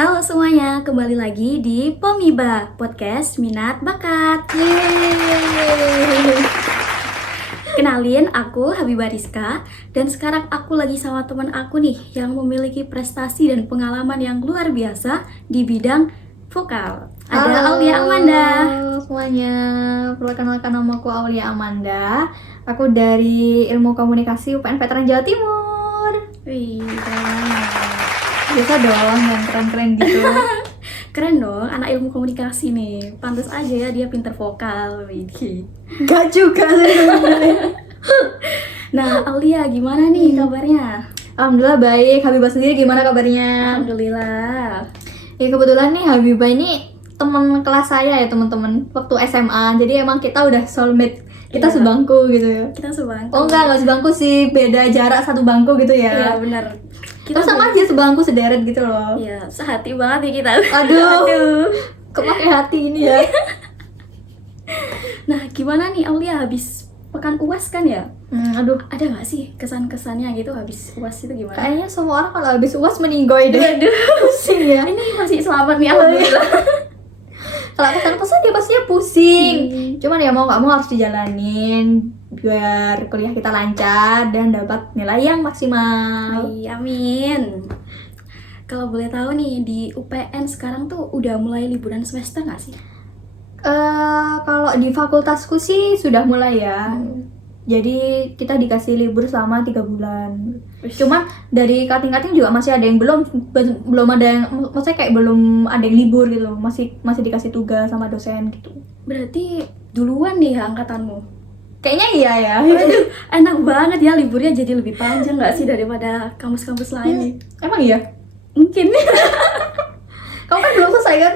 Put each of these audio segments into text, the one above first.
Halo semuanya, kembali lagi di Pomiba, podcast Minat Bakat. Yeay. Kenalin, aku Habibah Rizka. Dan sekarang aku lagi sama teman aku nih yang memiliki prestasi dan pengalaman yang luar biasa di bidang vokal. Ada Aulia Amanda. Halo semuanya, perkenalkan nama aku Aulia Amanda. Aku dari Ilmu Komunikasi UPN Veteran Jawa Timur. Wih, keren banget. Biasa dong, yang keren-keren gitu. Keren dong, anak ilmu komunikasi nih. Pantas aja ya dia pinter vokal. Widih. Gak juga sih sebenarnya. Nah, Aulia gimana nih kabarnya? Alhamdulillah baik. Habibah sendiri gimana kabarnya? Alhamdulillah. Ya kebetulan nih Habibah ini teman kelas saya ya teman-teman waktu SMA. Jadi emang kita udah soulmate. Kita Iya. sebangku gitu. Kita sebangku. Oh enggak sebangku sih, beda jarak satu bangku gitu ya. Iya benar. Kita sama aja sebangku sederet gitu loh. Iya, sehati banget ya kita. Aduh. Kok pakai hati ini ya? Nah, gimana nih Aulia habis pekan UAS kan ya? Aduh. Ada nggak sih kesan-kesannya gitu habis UAS itu gimana? Kayaknya semua orang kalau habis UAS meninggoy deh. Aduh. Pusing ya. Ini masih selamat nih alhamdulillah. Kalau pesan-pesan dia pastinya pusing. Hmm. Cuman ya mau nggak mau harus dijalanin biar kuliah kita lancar dan dapat nilai yang maksimal. Amin. Kalau boleh tahu nih di UPN sekarang tuh udah mulai liburan semester nggak sih? Kalau di fakultasku sih sudah mulai ya. Jadi kita dikasih libur selama 3 bulan. Cuman dari kating-kating juga masih ada yang belum ada yang, maksudnya kayak belum ada yang libur gitu. Masih dikasih tugas sama dosen gitu. Berarti duluan nih angkatanmu. Kayaknya iya ya. Aduh, enak banget ya liburnya jadi lebih panjang nggak sih daripada kampus-kampus lain nih? Emang iya? Mungkin. Kamu kan belum selesai kan?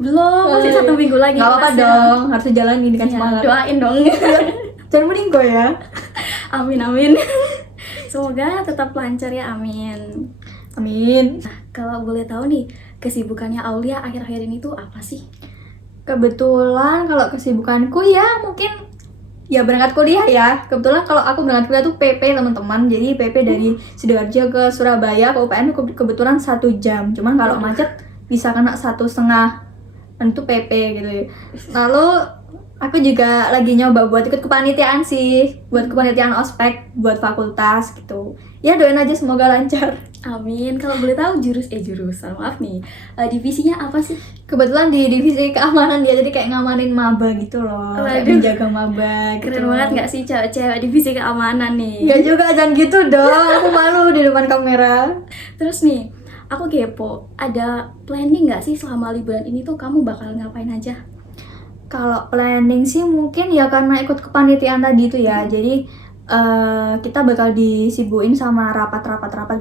Belum, masih 1 minggu lagi. Gak apa-apa kelasnya. dong, harus jalanin dengan Iya, semangat. doain dong. Jangan meninggoy ya. Amin amin. Semoga tetap lancar ya, amin. Amin. Kalau boleh tahu nih, kesibukannya Aulia akhir-akhir ini tuh apa sih? Kebetulan kalau kesibukanku ya mungkin ya berangkat kuliah ya. Kebetulan kalau aku berangkat kuliah tuh PP teman-teman. Jadi PP dari Sidoarjo ke Surabaya ke UPN kebetulan 1 jam. Cuman kalau macet bisa kena 1,5 dan itu PP gitu ya. Lalu aku juga lagi nyoba buat ikut kepanitiaan sih, buat kepanitiaan ospek buat fakultas gitu. Ya doain aja semoga lancar. Amin. Kalau boleh tahu jurusan, maaf nih, divisinya apa sih? Kebetulan di divisi keamanan dia, jadi kayak ngamanin maba gitu loh. Kayak Waduh. menjaga maba gitu. Keren banget nggak sih cewek-cewek divisi keamanan nih? Enggak juga, jangan gitu dong. Aku malu di depan kamera. Terus nih, aku kepo, ada planning nggak sih selama liburan ini tuh kamu bakal ngapain aja? Kalau planning sih mungkin ya karena ikut kepanitiaan tadi itu ya. Jadi kita bakal disibuin sama rapat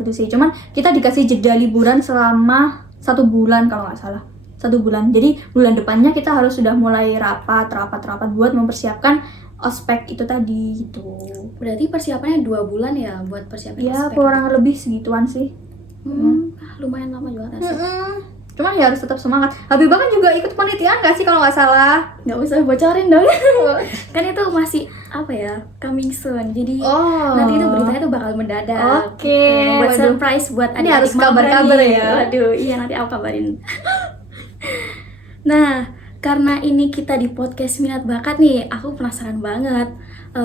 gitu sih. Cuman kita dikasih jeda liburan selama 1 bulan kalau nggak salah. 1 bulan. Jadi bulan depannya kita harus sudah mulai rapat buat mempersiapkan ospek itu tadi gitu. Berarti persiapannya 2 bulan ya buat persiapan Ya ospek? kurang lebih segituan sih. Lumayan lama juga kan sih? Cuman ya harus tetap semangat. Habibah kan juga ikut panitiaan nggak sih kalau nggak salah? Nggak usah bocorin dong. Kan itu masih apa ya, coming soon. Jadi Oh. nanti itu beritanya tuh bakal mendadak. Oke, gitu. Buat waduh. surprise buat Ini adik-adik harus maba kabar-kabar nih. ya. Waduh, iya nanti aku kabarin. Nah, karena ini kita di podcast Minat Bakat nih, aku penasaran banget.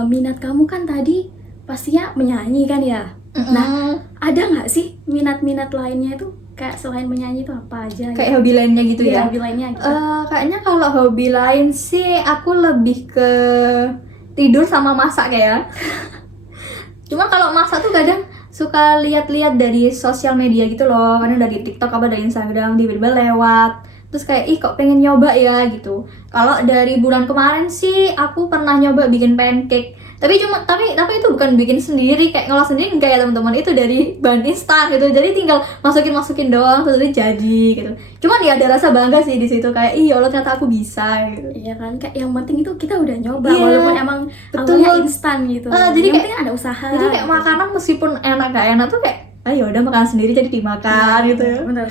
Minat kamu kan tadi pastinya menyanyi kan ya? Nah, ada nggak sih minat-minat lainnya itu kayak selain menyanyi itu apa aja? Kayak hobi lainnya gitu Iya, ya. hobi lainnya gitu. Kayaknya kalau hobi lain sih aku lebih ke tidur sama masak ya. Cuma kalau masak tuh kadang suka lihat-lihat dari sosial media gitu loh, kadang dari TikTok apa dari Instagram tiba-tiba lewat. Terus kayak ih kok pengen nyoba ya gitu. Kalau dari bulan kemarin sih aku pernah nyoba bikin pancake. Tapi itu bukan bikin sendiri, kayak ngolah sendiri enggak ya teman-teman, itu dari bahan instan gitu. Jadi tinggal masukin doang terus jadi gitu. Cuman ya ada rasa bangga sih di situ, kayak ih ya Allah ternyata aku bisa gitu. Iya kan, kayak yang penting itu kita udah nyoba Iya, walaupun emang betul. awalnya instan gitu. Jadi yang kayak- penting ada usaha. Jadi kayak gitu. makanan meskipun enak gak enak tuh kayak ayo udah makan sendiri jadi dimakan gitu. Bener.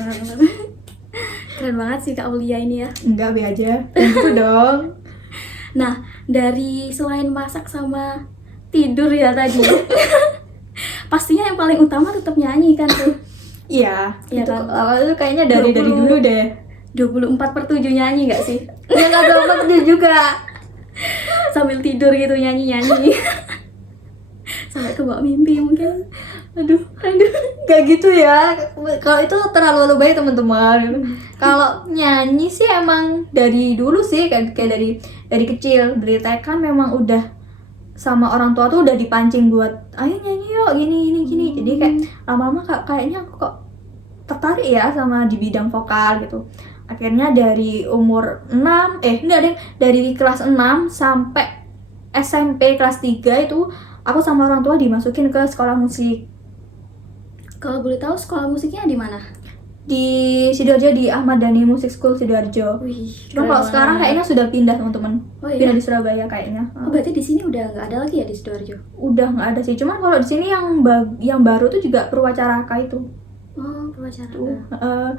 Keren banget sih Kak Aulia ini ya. Enggak, be aja. Kayak gitu dong. Nah, dari selain masak sama tidur ya tadi. Pastinya yang paling utama tetap nyanyi kan tuh. Iya, Iya itu kan? itu kayaknya dari 20. dulu deh. 24/7 nyanyi gak sih? Ya nggak dapat juga. Sambil tidur gitu nyanyi-nyanyi. Sampai kebawa mimpi mungkin. Aduh, nggak gitu ya. Kalau itu terlalu lebay teman-teman. Kalau nyanyi sih emang dari dulu sih, kayak dari kecil, dari TK memang udah sama orang tua tuh udah dipancing buat ayo nyanyi yuk gini. Jadi kayak lama-lama kayaknya aku kok tertarik ya sama di bidang vokal gitu. Akhirnya dari umur 6 enggak deh, dari kelas 6 sampai SMP kelas 3 itu aku sama orang tua dimasukin ke sekolah musik Kalau boleh tahu sekolah musiknya di mana? di Sidoarjo, di Ahmad Dhani Music School Sidoarjo. Wih, Cuma kalau keren sekarang banget. kayaknya sudah pindah teman-teman. Oh iya? Pindah di Surabaya kayaknya. Oh, berarti di sini udah nggak ada lagi ya di Sidoarjo? Udah nggak ada sih. Cuman kalau di sini yang baru tuh juga Purwacaraka itu. Oh, Purwacaraka.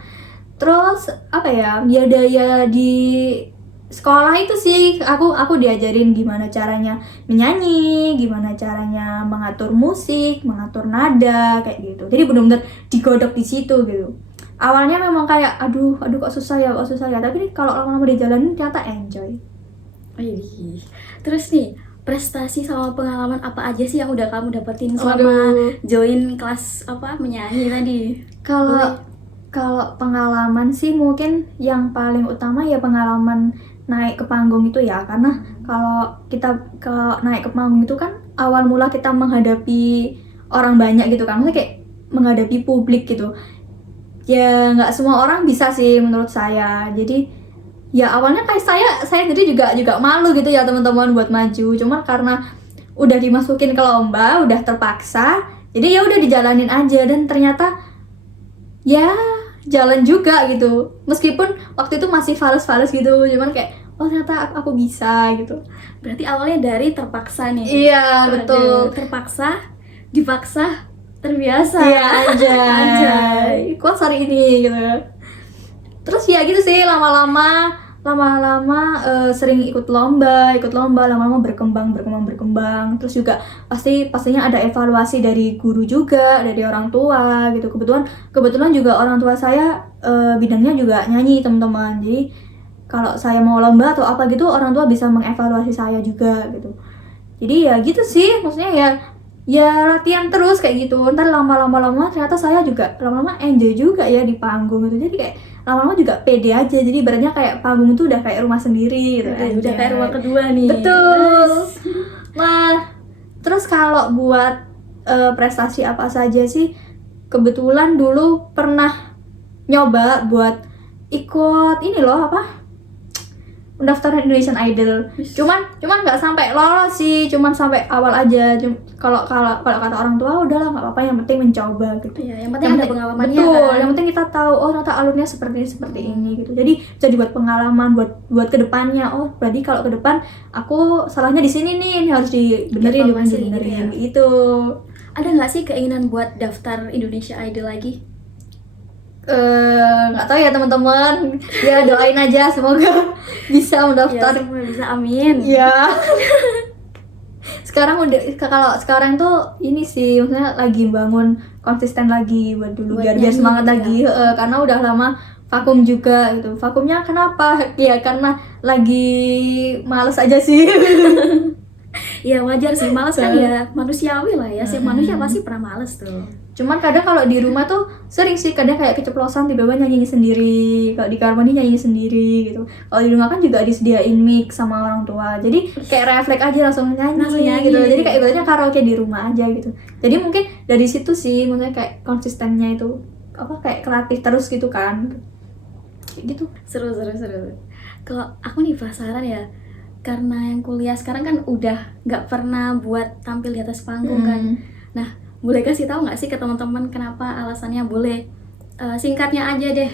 Terus apa ya? Ya di sekolah itu sih aku diajarin gimana caranya menyanyi, gimana caranya mengatur musik, mengatur nada kayak gitu. Jadi benar-benar digodok di situ gitu. Awalnya memang kayak aduh kok susah ya, tapi kalau lama-lama dijalanin ternyata enjoy. Wih. Terus nih, prestasi sama pengalaman apa aja sih yang udah kamu dapetin selama Aduh. join kelas menyanyi tadi? Kalau pengalaman sih mungkin yang paling utama ya pengalaman naik ke panggung itu ya, karena kalau naik ke panggung itu kan awal mula kita menghadapi orang banyak gitu kan, maksudnya kayak menghadapi publik gitu. Ya nggak semua orang bisa sih menurut saya. Jadi ya awalnya kayak saya sendiri juga malu gitu ya teman-teman buat maju. Cuman karena udah dimasukin ke lomba, udah terpaksa, jadi ya udah dijalanin aja dan ternyata ya jalan juga gitu. Meskipun waktu itu masih fales gitu, cuman kayak oh ternyata aku bisa gitu. Berarti awalnya dari terpaksa nih. Iya, betul. Terpaksa, dipaksa, terbiasa. Iya, Anjay. anjay. Kuat hari ini gitu. Terus ya gitu sih lama-lama sering ikut lomba, lama-lama berkembang. Terus juga pastinya ada evaluasi dari guru juga, dari orang tua gitu. Kebetulan juga orang tua saya bidangnya juga nyanyi teman-teman. Jadi kalau saya mau lomba atau apa gitu, orang tua bisa mengevaluasi saya juga gitu. Jadi ya gitu sih, maksudnya ya latihan terus kayak gitu. Ntar lama-lama ternyata saya juga lama-lama enjoy juga ya di panggung gitu. Jadi kayak lama-lama juga pede aja. Jadi ibaratnya kayak panggung itu udah kayak rumah sendiri gitu. Udah kayak rumah kedua nih. Betul. Nah, terus kalau buat prestasi apa saja sih? Kebetulan dulu pernah nyoba buat ikut ini loh apa? Pendaftaran Indonesian Idol. Cuman nggak sampai lolos sih, cuman sampai awal aja. Kalau kata orang tua udahlah nggak apa-apa, yang penting mencoba gitu. Iya, yang penting ada pengalamannya. Betul, kan? yang penting kita tahu oh ternyata alurnya seperti ini gitu. Jadi bisa dibuat pengalaman buat kedepannya. Oh berarti kalau ke depan aku salahnya di sini nih, ini harus dibenerin ya. gitu. Ada nggak sih keinginan buat daftar Indonesia Idol lagi? Nggak tahu ya teman-teman, ya doain aja semoga bisa mendaftar. Ya, semua bisa, amin. Ya. Kalau sekarang tuh ini sih maksudnya lagi bangun konsisten lagi buat biar nyanyi, semangat ya. lagi karena udah lama vakum juga gitu. Vakumnya kenapa? Ya karena lagi males aja sih. Ya wajar sih, males kan ya manusiawi lah ya. Setiap manusia pasti pernah males tuh. Cuman kadang kalau di rumah tuh sering sih kadang kayak keceplosan tiba-tiba nyanyi sendiri, kalau di kamar mandi nyanyi sendiri gitu. Kalau di rumah kan juga disediain mic sama orang tua, jadi kayak refleks aja langsung nyanyi gitu. Jadi kayak ibaratnya karaoke di rumah aja gitu. Jadi mungkin dari situ sih maksudnya kayak konsistennya itu apa kayak kreatif terus gitu kan. Kayak gitu. Seru. Kalau aku nih penasaran ya, karena yang kuliah sekarang kan udah nggak pernah buat tampil di atas panggung kan. Nah, boleh kasih tahu nggak sih ke teman-teman kenapa alasannya? Boleh singkatnya aja deh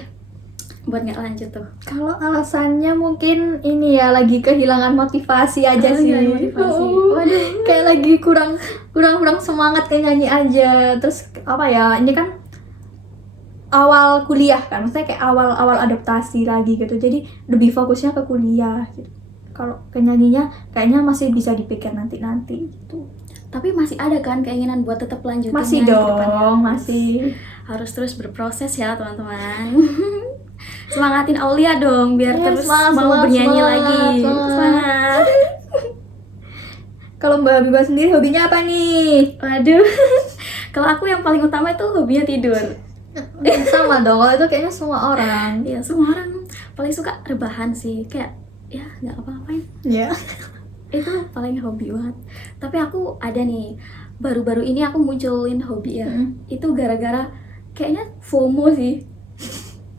buat nggak lanjut tuh. Kalau alasannya mungkin ini ya lagi kehilangan motivasi aja sih. Motivasi. Waduh. Kayak lagi kurang semangat kayak nyanyi aja. Terus apa ya, ini kan awal kuliah kan, maksudnya kayak awal adaptasi lagi gitu. Jadi lebih fokusnya ke kuliah gitu. Kalau ke nyanyinya kayaknya masih bisa dipikir nanti gitu. Tapi masih ada kan keinginan buat tetap lanjutin Masih ke depannya? dong, masih. Harus terus berproses ya teman-teman. Semangatin Aulia dong biar Iya, terus semangat, mau semangat, bernyanyi semangat, lagi. semangat. Semangat. Kalau Mbak Habibah sendiri hobinya apa nih? Waduh. Kalau aku yang paling utama itu hobinya tidur. Sama dong, kalau itu kayaknya semua orang. Ya semua orang paling suka rebahan sih, kayak ya nggak apa-apain. Ya. Itu paling hobi banget. Tapi aku ada nih, baru-baru ini aku munculin hobi ya. Itu gara-gara kayaknya FOMO sih.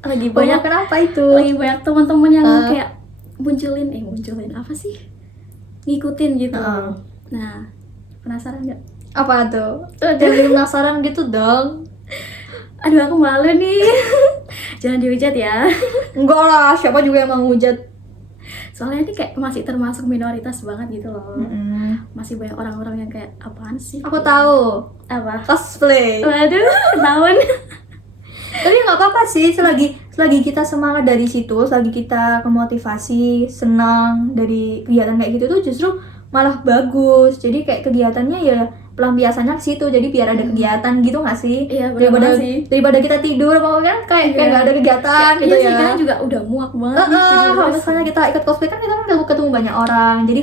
Lagi banyak Kenapa itu? lagi banyak teman-teman yang kayak munculin apa sih? Ngikutin gitu. Nah, penasaran nggak? Apa tuh? Jadi penasaran gitu dong. Aduh, aku malu nih. Jangan dihujat ya. Enggak lah, siapa juga yang mau hujat. Soalnya ini kayak masih termasuk minoritas banget gitu loh. Masih banyak orang-orang yang kayak apaan sih? Aku tahu. Apa? Cosplay. Waduh, ketahuan. Tapi nggak apa-apa sih, selagi kita semangat dari situ, selagi kita kemotivasi, senang dari kegiatan kayak gitu tuh justru malah bagus. Jadi kayak kegiatannya ya pelampiasannya ke situ, jadi biar ada kegiatan gitu nggak sih? Iya, benar daripada banget sih. daripada kita tidur apa kan kayak nggak ada kegiatan gitu Iya ya. sih, kan juga udah muak banget nih tidur Kalau terus. misalnya kita ikut cosplay kan kita kan ketemu banyak orang, jadi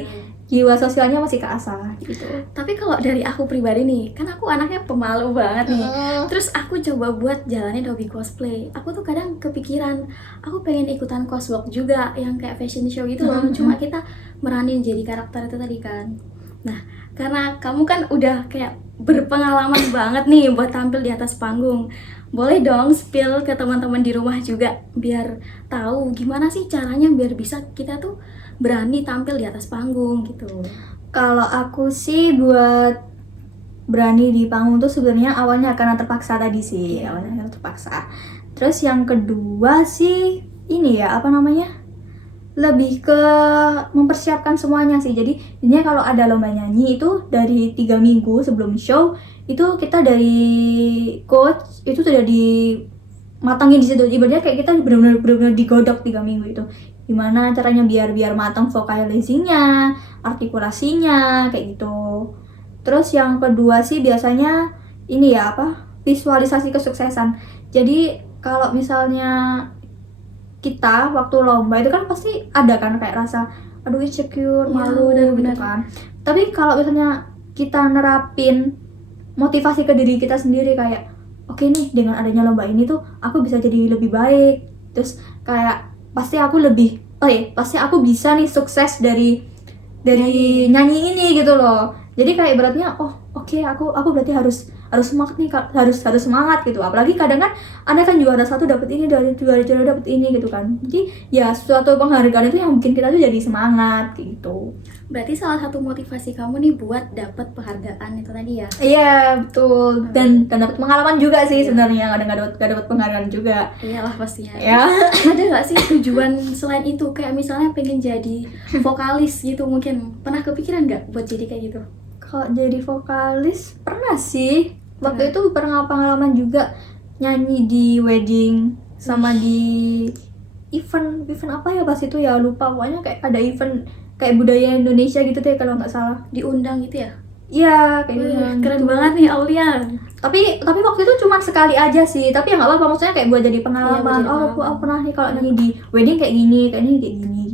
jiwa sosialnya masih keasah gitu. Tapi kalau dari aku pribadi nih, kan aku anaknya pemalu banget nih. Terus aku coba buat jalanin hobi cosplay. Aku tuh kadang kepikiran, aku pengen ikutan coswalk juga yang kayak fashion show gitu loh. Cuma kita meranin jadi karakter itu tadi kan. Nah, karena kamu kan udah kayak berpengalaman banget nih buat tampil di atas panggung. Boleh dong spill ke teman-teman di rumah juga biar tahu gimana sih caranya biar bisa kita tuh berani tampil di atas panggung gitu. Kalau aku sih buat berani di panggung tuh sebenarnya awalnya karena terpaksa tadi sih, awalnya karena terpaksa. Terus yang kedua sih ini ya apa namanya, lebih ke mempersiapkan semuanya sih. Jadi intinya kalau ada lomba nyanyi itu dari 3 minggu sebelum show itu kita dari coach itu sudah dimatangin di situ. Ibaratnya kayak kita benar-benar digodok 3 minggu itu. Gimana caranya biar matang vocalizingnya, artikulasinya kayak gitu. Terus yang kedua sih biasanya ini ya apa, visualisasi kesuksesan. Jadi kalau misalnya kita waktu lomba itu kan pasti ada kan kayak rasa aduh insecure, malu gitu kan. Tapi kalau misalnya kita nerapin motivasi ke diri kita sendiri kayak oke nih dengan adanya lomba ini tuh aku bisa jadi lebih baik. Terus kayak pasti aku bisa nih sukses dari nyanyi ini gitu loh. Jadi kayak beratnya oke, aku berarti harus semangat nih, harus semangat gitu. Apalagi kadang kan ada kan juara satu dapat ini, dari juara dapat ini gitu kan. Jadi ya suatu penghargaan itu yang bikin kita tuh jadi semangat gitu. Berarti salah satu motivasi kamu nih buat dapat penghargaan itu tadi ya? Iya betul, dan dapat pengalaman juga sih sebenarnya. Kadang nggak dapat penghargaan juga. Iyalah pastinya. Ya. Ada nggak sih tujuan selain itu, kayak misalnya pengen jadi vokalis gitu mungkin? Pernah kepikiran nggak buat jadi kayak gitu? Kalau jadi vokalis pernah sih. Waktu itu pernah pengalaman juga nyanyi di wedding sama di event apa ya pas itu ya lupa, pokoknya kayak ada event kayak budaya Indonesia gitu deh kalau nggak salah. Diundang gitu ya? Iya kayak gitu. Keren banget nih Aulia. Tapi waktu itu cuma sekali aja sih, tapi ya nggak apa-apa, maksudnya kayak buat jadi pengalaman. Iya, buat jadi Aku pernah nih kalau nyanyi di wedding kayak gini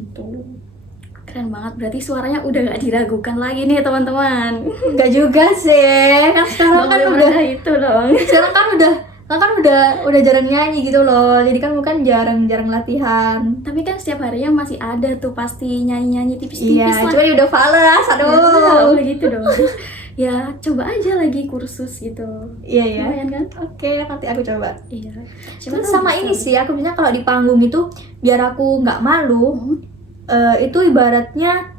gitu. Keren banget, berarti suaranya udah gak diragukan lagi nih teman-teman. Enggak juga sih, kan sekarang kan udah itu dong. sekarang kan udah jarang nyanyi gitu loh, jadi kan bukan jarang Tapi latihan. kan setiap harinya masih ada tuh pasti nyanyi-nyanyi tipis-tipis Iya, lah. cuma udah fals, Ya, aduh. udah gitu dong. Ya coba aja lagi kursus gitu. Iya. Lumayan kan? Oke, nanti aku coba. Iya. Terus sama ini sih, aku biasanya kalau di panggung itu biar aku nggak malu, itu ibaratnya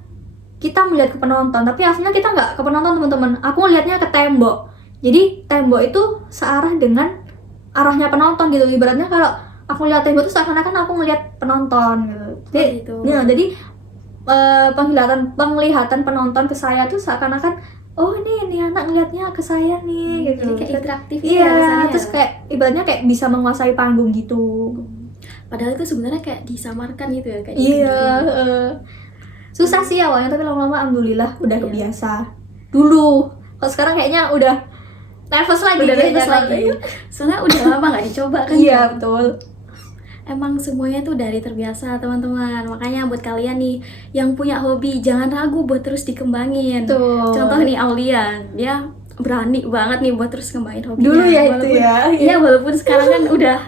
kita melihat ke penonton, tapi aslinya kita nggak ke penonton teman-teman. Aku ngelihatnya ke tembok. Jadi tembok itu searah dengan arahnya penonton gitu. Ibaratnya kalau aku lihat tembok itu seakan-akan aku ngelihat penonton gitu. Gitu. Jadi penglihatan penonton ke saya tuh seakan-akan oh ini anak ngelihatnya ke saya nih gitu. Jadi kayak interaktif gitu Iya, ya rasanya. terus kayak ibaratnya kayak bisa menguasai panggung gitu. Padahal itu sebenarnya kayak disamarkan gitu ya, kayak Iya, susah sih awalnya tapi lama-lama alhamdulillah udah Iya. kebiasa. Dulu Kalau sekarang kayaknya udah nervous lagi Udah kayaknya nervous kalau lagi. kayak gitu. Soalnya udah lama nggak dicoba kan. Iya betul. Emang semuanya tuh dari terbiasa teman-teman. Makanya buat kalian nih yang punya hobi jangan ragu buat terus dikembangin. Betul. Contoh nih Aulia, dia berani banget nih buat terus ngembangin hobinya. Dulu ya itu ya. Iya, walaupun sekarang kan udah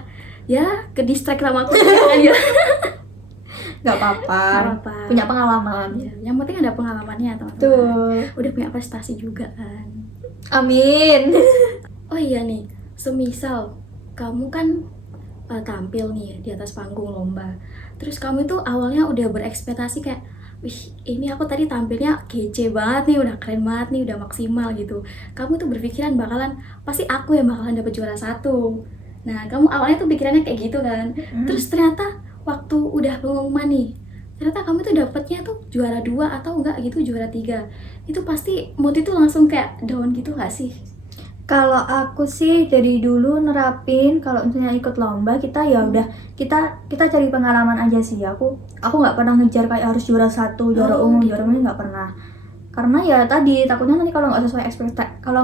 ya ke distract sama aku kan ya. Nggak apa-apa. Nggak apa-apa. Punya pengalaman. Ya, yang penting ada pengalamannya teman-teman. Tuh. Udah punya prestasi juga kan. Amin. Oh iya nih, semisal kamu kan tampil nih di atas panggung lomba. Terus kamu itu awalnya udah berekspektasi kayak, wih ini aku tadi tampilnya kece banget nih, udah keren banget nih, udah maksimal gitu. Kamu tuh berpikiran bakalan, pasti aku yang bakalan dapet juara 1. Nah kamu awalnya tuh pikirannya kayak gitu kan. Terus ternyata waktu udah pengumuman nih, ternyata kamu tuh dapetnya tuh juara 2 atau enggak gitu juara 3. Itu pasti mood itu langsung kayak down gitu gak sih? Kalau aku sih dari dulu nerapin kalau misalnya ikut lomba kita ya udah kita cari pengalaman aja sih. Aku nggak pernah ngejar kayak harus juara 1, juara umum, gitu. juara umum nggak pernah. Karena ya tadi takutnya nanti kalau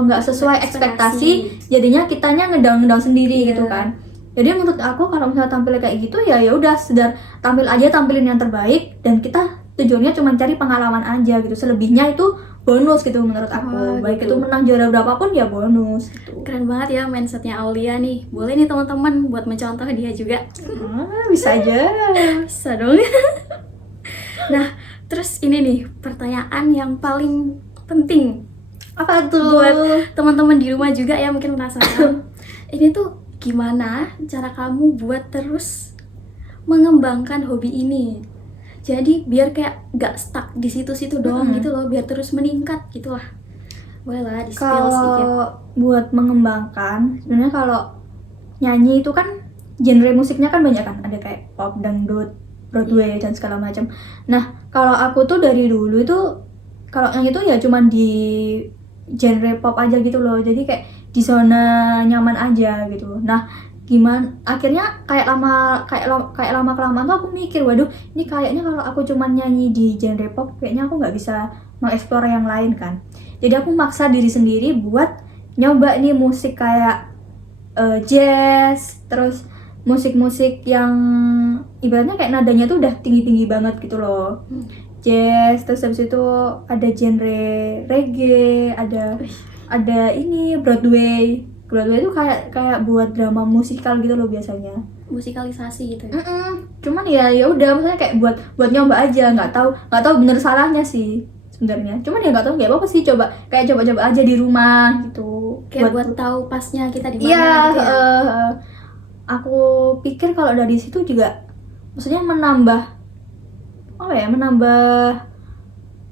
nggak sesuai ekspektasi jadinya kitanya ngedown sendiri Iya. gitu kan. Jadi menurut aku kalau misalnya tampil kayak gitu ya udah sedar tampil aja, tampilin yang terbaik, dan kita tujuannya cuma cari pengalaman aja gitu. Selebihnya itu bonus gitu menurut aku. Baik gitu. itu menang juara berapapun ya bonus gitu. Keren banget ya mindsetnya Aulia nih. Boleh nih teman-teman buat mencontoh dia juga. Bisa aja. Bisa dong. Nah, terus ini nih pertanyaan yang paling penting Apa tuh? buat teman-teman di rumah juga yang mungkin penasaran. Ini tuh gimana cara kamu buat terus mengembangkan hobi ini? Jadi biar kayak gak stuck di situ-situ doang gitu loh, biar terus meningkat gitu lah. Boleh lah di-spill sedikit. Kalau buat mengembangkan, sebenarnya kalau nyanyi itu kan genre musiknya kan banyak kan, ada kayak pop, dangdut, Broadway dan segala macam. Nah, kalau aku tuh dari dulu itu kalau nyanyi tuh ya cuman di genre pop aja gitu loh. Jadi kayak di zona nyaman aja gitu. Nah, gimana akhirnya kayak lama kelamaan tuh aku mikir, waduh ini kayaknya kalau aku cuman nyanyi di genre pop kayaknya aku nggak bisa mengeksplor yang lain kan. Jadi aku maksa diri sendiri buat nyoba nih musik kayak jazz, terus musik-musik yang ibaratnya kayak nadanya tuh udah tinggi-tinggi banget gitu loh. Jazz, terus habis itu ada genre reggae, ada ini Broadway itu kayak buat drama musikal gitu loh biasanya. Musikalisasi gitu ya. Cuman ya udah maksudnya kayak buat nyoba aja, nggak tahu bener salahnya sih sebenarnya. Cuman ya nggak tahu, nggak apa-apa sih, coba aja di rumah gitu. Kayak buat tahu pasnya kita di mana Iya, gitu ya. aku pikir kalau dari situ juga maksudnya menambah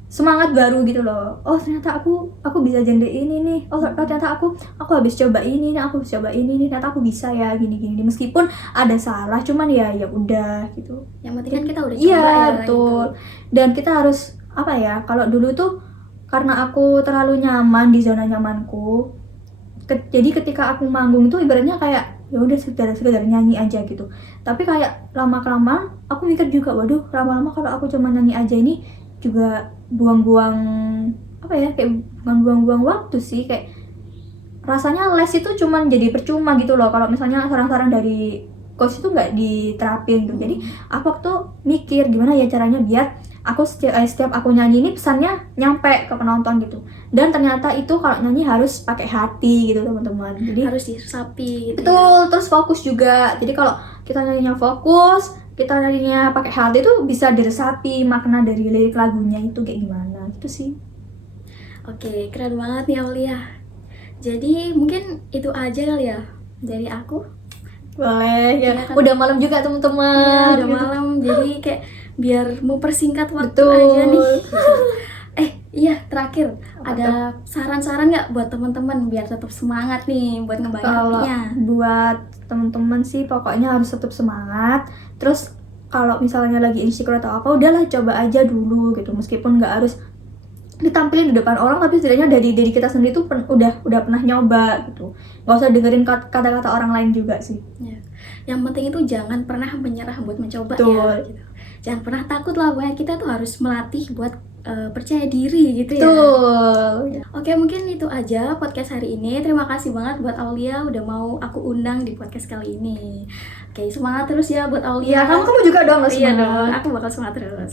semangat baru gitu loh. Oh ternyata aku bisa genre ini nih. Oh ternyata aku habis coba ini nih, ternyata aku bisa ya gini meskipun ada salah, cuman ya udah gitu. Yang penting kan kita udah coba Iya ya. betul. Gitu. Dan kita harus kalau dulu tuh karena aku terlalu nyaman di zona nyamanku, jadi ketika aku manggung itu ibaratnya kayak ya udah sekedar nyanyi aja gitu. Tapi kayak lama kelamaan aku mikir juga, waduh lama-lama kalau aku cuma nyanyi aja ini juga buang-buang waktu sih. Kayak rasanya les itu cuman jadi percuma gitu loh kalau misalnya saran-saran dari coach itu nggak diterapin gitu. Jadi aku tuh mikir gimana ya caranya biar aku setiap aku nyanyi ini pesannya nyampe ke penonton gitu. Dan ternyata itu kalau nyanyi harus pakai hati gitu teman-teman. Jadi harus diresapi gitu. betul, terus fokus juga. Jadi kalau kita nyanyinya fokus, kita nyanyinya pakai hati itu bisa diresapi makna dari lirik lagunya itu kayak gimana gitu sih. Oke, keren banget nih Aulia. Jadi mungkin itu aja kali ya dari aku. Boleh ya. Iya kan? Udah malam juga teman-teman. Udah malam, jadi kayak biar mempersingkat waktu Betul. aja nih. Iya, terakhir ada saran-saran nggak buat teman-teman biar tetap semangat nih buat ngembangin Kalau hobinya? buat teman-teman sih pokoknya harus tetap semangat. Terus kalau misalnya lagi insecure atau apa, udahlah coba aja dulu gitu. Meskipun nggak harus ditampilin di depan orang, tapi setidaknya dari diri kita sendiri tuh udah pernah nyoba gitu. Nggak usah dengerin kata-kata orang lain juga sih. Ya. Yang penting itu jangan pernah menyerah buat mencoba Betul. ya. Gitu. Jangan pernah takut lah, pokoknya kita tuh harus melatih buat percaya diri gitu ya. Betul. Oke, mungkin itu aja podcast hari ini. Terima kasih banget buat Aulia udah mau aku undang di podcast kali ini. Oke, semangat terus ya buat Aulia. Ya, kamu juga dong harus Iya semangat. dong, aku bakal semangat terus.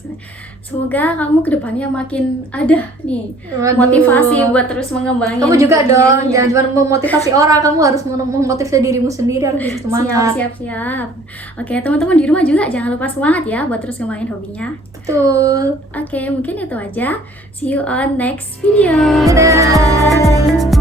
Semoga kamu kedepannya makin ada nih Waduh. motivasi buat terus mengembangin. Kamu juga hobinya dong, nih ya. jangan cuma memotivasi orang, kamu harus memotivasi dirimu sendiri, harus bisa semangat. Siap. Oke, teman-teman di rumah juga jangan lupa semangat ya buat terus ngembangin hobinya. Betul. Oke, mungkin itu aja. See you on next video. Dadah.